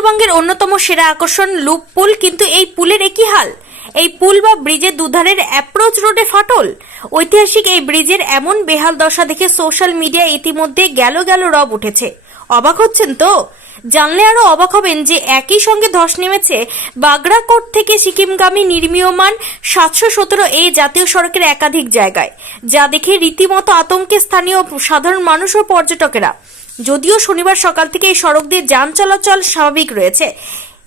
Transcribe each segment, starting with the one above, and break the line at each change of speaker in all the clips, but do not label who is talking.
উত্তরবঙ্গের অন্যতম সেরা আকর্ষণ লুপ পুল, কিন্তু এই পুলের একই হাল। এই পুল বা ব্রিজের দুধারের অ্যাপ্রোচ রোডে ফাটল। ঐতিহাসিক এই ব্রিজের এমন বেহাল দশা দেখে সোশ্যাল মিডিয়া ইতিমধ্যে গেল গেল রব উঠেছে। অবাক হচ্ছেন তো? জানলে আরও অবাক হবেন যে একই সঙ্গে ধস নেমেছে বাগড়াকোট থেকে সিকিমগামী নির্মীয়মান সাতশো সতেরো এই জাতীয় সড়কের একাধিক জায়গায়, যা দেখে রীতিমতো আতঙ্কে স্থানীয় সাধারণ মানুষ ও পর্যটকেরা যদিও শনিবার সকাল থেকে এই সড়ক দিয়ে যান চলাচল স্বাভাবিক রয়েছে।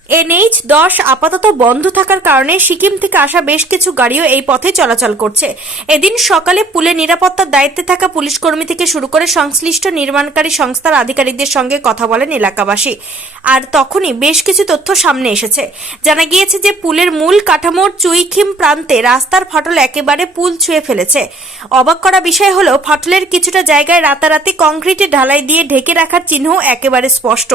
এনএইচ দশ আপাতত বন্ধ থাকার কারণে সিকিম থেকে আসা বেশ কিছু গাড়িও এই পথে চলাচল করছে। এদিন সকালে পুলের নিরাপত্তার দায়িত্বে থাকা পুলিশ কর্মী থেকে শুরু করে সংশ্লিষ্ট নির্মাণকারী সংস্থার আধিকারিকদের সঙ্গে কথা বলেন এলাকাবাসী। আর তখনই বেশ কিছু তথ্য সামনে এসেছে। জানা গিয়েছে যে পুলের মূল কাঠামোর চুইখিম প্রান্তে রাস্তার ফাটল একেবারে পুল ছুঁয়ে ফেলেছে। অবাক করা বিষয় হলো, ফাটলের কিছুটা জায়গায় রাতারাতি কংক্রিটে ঢালাই দিয়ে ঢেকে রাখার চিহ্ন একেবারে স্পষ্ট।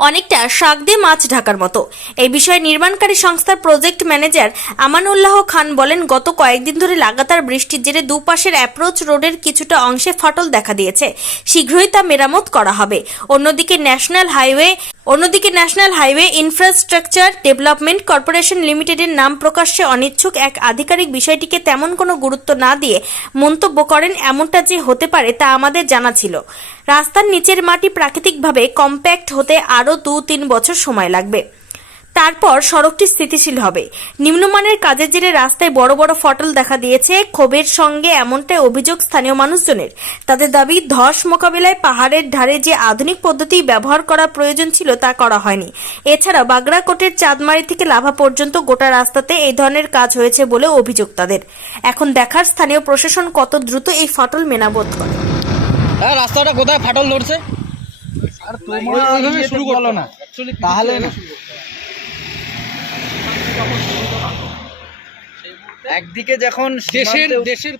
অনেকটা শাক দিয়ে মাছ ঢাকার মতো। এই বিষয়ে নির্মাণকারী সংস্থার প্রজেক্ট ম্যানেজার আমানুল্লাহ খান বলেন, গত কয়েকদিন ধরে লাগাতার বৃষ্টির জেরে দুপাশের অ্যাপ্রোচ রোডের কিছুটা অংশে ফাটল দেখা দিয়েছে। শীঘ্রই তা মেরামত করা হবে। অন্যদিকে ন্যাশনাল হাইওয়ে অন্যদিকে national highway infrastructure development corporation লিমিটেডের নাম প্রকাশ্যে অনিচ্ছুক এক আধিকারিক বিষয়টিকে তেমন কোনো গুরুত্ব না দিয়ে মন্তব্য করেন এমনটা যে হতে পারে তা আমাদের জানা ছিল। রাস্তার নিচের মাটি প্রাকৃতিকভাবে কম্প্যাক্ট হতে আরও দু তিন বছর সময় লাগবে। তারপর সড়কটি স্থিতিশীল হবে। নিম্নমানের কাজের জেরে রাস্তায় বড় বড় ফটল দেখা দিয়েছে। ক্ষোভের সঙ্গে এমনটাই অভিযোগ স্থানীয় মানুষজনের। তাদের দাবি ধস মোকাবিলায় পাহাড়ের ধারে যে আধুনিক পদ্ধতি ব্যবহার করা প্রয়োজন ছিল তা করা হয়নি। এছাড়া বাগড়াকোটের চাঁদমারি থেকে লাভা পর্যন্ত গোটা রাস্তাতে এই ধরনের কাজ হয়েছে বলে অভিযোগ তাদের। এখন দেখার স্থানীয় প্রশাসন কত দ্রুত এই ফাটল মেনাবোধ করে।
হ্যাঁ রাস্তাটা কোথায়? ফাটল ধরছে?
আর তোমার
শুরু
বলো না। তাহলে না একদিকে যখন
দেশের দেশের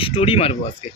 স্টোরি মারবো আজকে।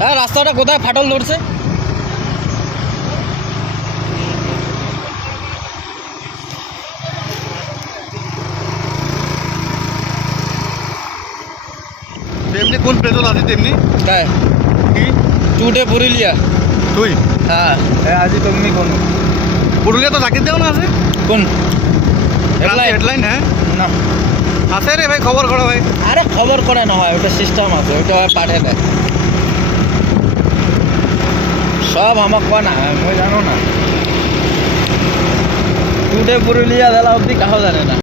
হ্যাঁ
রাস্তাটা কোথায়? ফাটল ধরছে।
তেমনি কোন পেট্রোল আছে তেমনি?
তাই।
কি?
টুডে পুরুলিয়া
তুই?
হ্যাঁ।
পুরুলিয়া তো দেও না আছে?
কোন?
হেডলাইন হ্যাঁ?
না।
আছে রে ভাই খবর করো ভাই।
আরে খবর করে না হয় ওটা সিস্টেম আছে ওটা পাঠে দেয়। সব আমাক কোৱা না মই জানো না। টুডে পুরুলিয়া জেলা অব্দি কাহো জানে না।